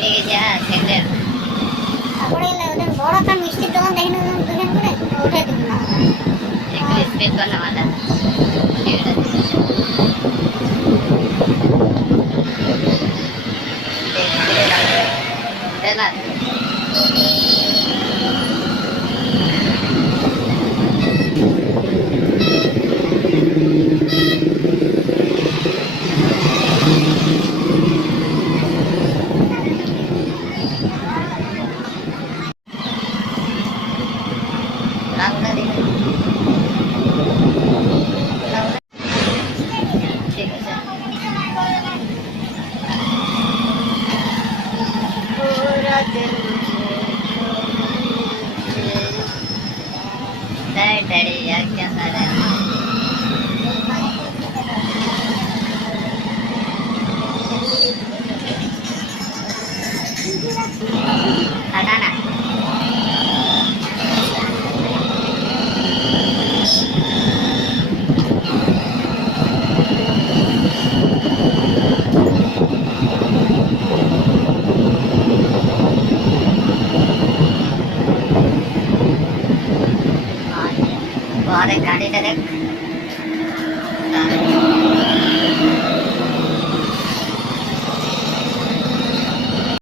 কেটে গেছে। হ্যাঁ সেটাই তারপরে ওদের বড় একটা মিষ্টির দোকান দেখেন দুজন করে ওঠে দিন না একটু স্পিড কর না মাথা না রাখনা দিন ঠিক আছে डैडी यार क्या हाल है हटाना और एक गाड़ी का देख